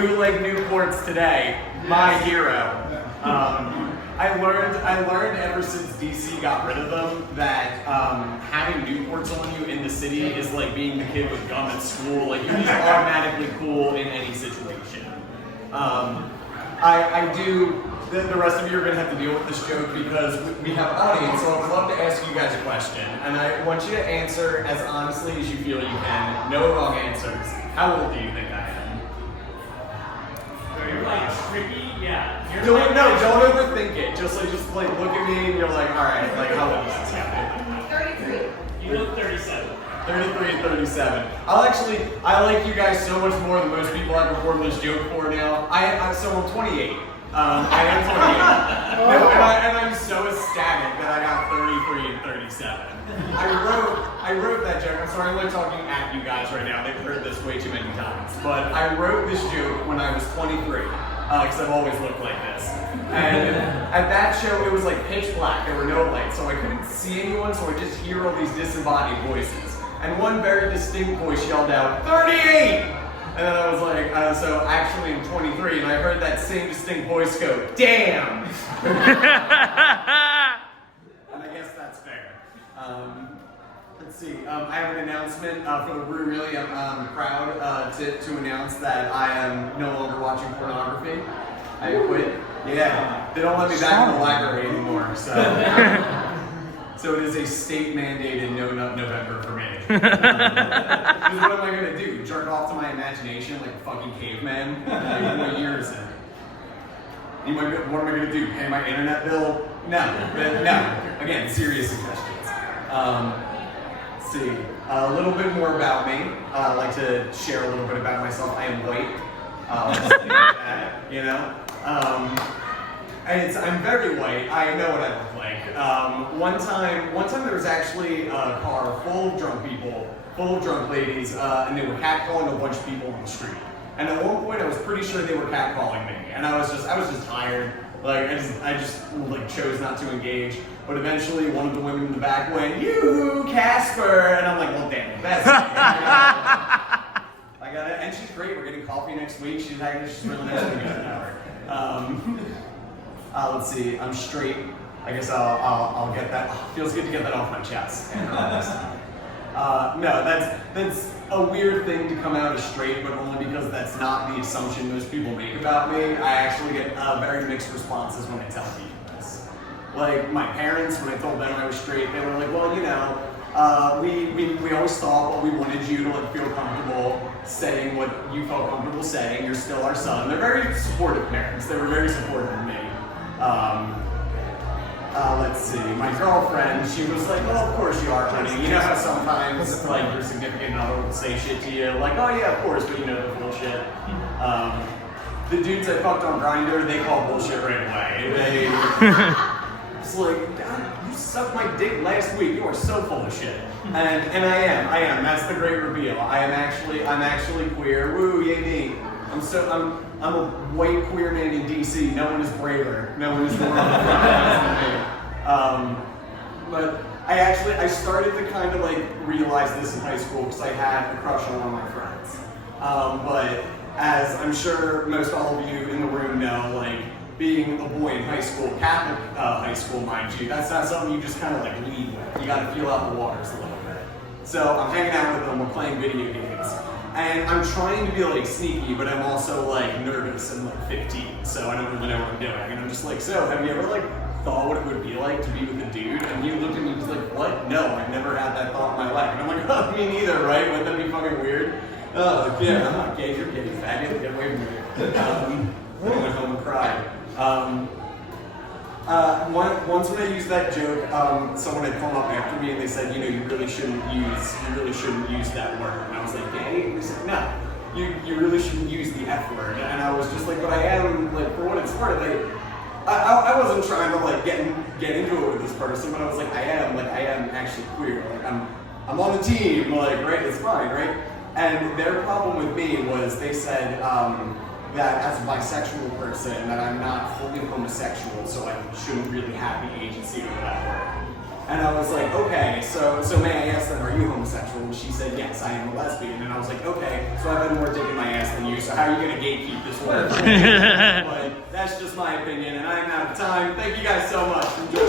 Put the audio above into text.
Bootleg Newports today, my hero. I learned ever since DC got rid of them that having Newports on you in the city is like being the kid with gum at school. Like, you're just automatically cool in any situation. I do. The rest of you are going to have to deal with this joke because we have audience, so I would love to ask you guys a question. And I want you to answer as honestly as you feel you can. No wrong answers. How old do you think I am? So you're like tricky? Yeah. Don't overthink it. Just like look at me and you're like, alright, like how old is this? 33. You look 37. 33 and 37. I like you guys so much more than most people I perform this joke for now. So I'm 28. I am 28. And I'm so ecstatic that I got 33 and 37. I wrote that joke. I'm sorry I'm like talking at you guys right now. They've heard this way too many times. But I wrote this joke when I was 23. Because I've always looked like this. And at that show, it was like pitch black. There were no lights, so I couldn't see anyone, so I just hear all these disembodied voices. And one very distinct voice yelled out, 38! And then I was like, so actually I'm 23, and I heard that same distinct voice go, damn! And I guess that's fair. Let's see, I have an announcement for the Brew Really. I'm proud to announce that I am no longer watching pornography. I quit. Yeah, they don't let me back in the library anymore, so. So it is a state mandated no nut November for me. Because what am I gonna do? Jerk off to my imagination like a fucking caveman? Like, what year is it? What am I gonna do? Pay my internet bill? No. Again, serious questions. Let's see. A little bit more about me. I'd like to share a little bit about myself. I am white. You know? I'm very white. I know what I look like. One time there was actually a car full of drunk people, full of drunk ladies, and they were catcalling a bunch of people on the street. And at one point, I was pretty sure they were catcalling me, and I was just tired. Like I just like chose not to engage. But eventually, one of the women in the back went, "Yoo-hoo, Casper," and I'm like, "Well, damn it, that's it." I got it, and she's great. We're getting coffee next week. She's really nice to meet her. Let's see. I'm straight. I guess I'll get that. Feels good to get that off my chest. No, that's a weird thing to come out as straight, but only because that's not the assumption most people make about me. I actually get very mixed responses when I tell people this. Like my parents, when I told them I was straight, they were like, "Well, you know, we always thought what we wanted you to like feel comfortable saying what you felt comfortable saying. You're still our son." They're very supportive parents. They were very supportive of me. Let's see, my girlfriend, she was like, "Well, of course you are, honey." You know how sometimes like your significant other will say shit to you, like, "Oh yeah, of course," but you know the bullshit. The dudes I fucked on Grindr, they call bullshit right away. It's like, "God, you sucked my dick last week. You are so full of shit." And I am. That's the great reveal. I'm actually queer. Woo, yay me. I'm a white queer man in DC. No one is braver. No one is more than me. But I started to kind of like realize this in high school because I had a crush on one of my friends. But as I'm sure most all of you in the room know, like being a boy in high school, Catholic high school, mind you, that's not something you just kind of like lead with. You got to feel out the waters a little bit. So I'm hanging out with them. We're playing video games. And I'm trying to be like sneaky, but I'm also like nervous and like 15, so I don't really know what I'm doing. And I'm just like, "So, have you ever like thought what it would be like to be with a dude?" And he looked at me and was like, "What? No, I've never had that thought in my life." And I'm like, "Oh, me neither, right? Wouldn't that be fucking weird?" Like, "Yeah, I'm not gay, you're gay, faggot, get away from me." I went home and cried. Once when I used that joke, someone had come up after me and they said, "You know, you really shouldn't use that word." And I was like, "Gay?" And they said, "No, you really shouldn't use the F word." And I was just like, "But I am, like, for what it's worth." Like, I wasn't trying to like get into it with this person, but I was like, I am actually queer. Like, I'm on the team. Like, right? It's fine, right? And their problem with me was they said that as a bisexual person, that I'm not fully homosexual, so I shouldn't really have the agency over that word. And I was like, okay, so may I ask them, are you homosexual? And she said, yes, I am a lesbian. And I was like, okay, so I've had more dick in my ass than you, so how are you going to gatekeep this word? But that's just my opinion, and I'm out of time. Thank you guys so much. Enjoy.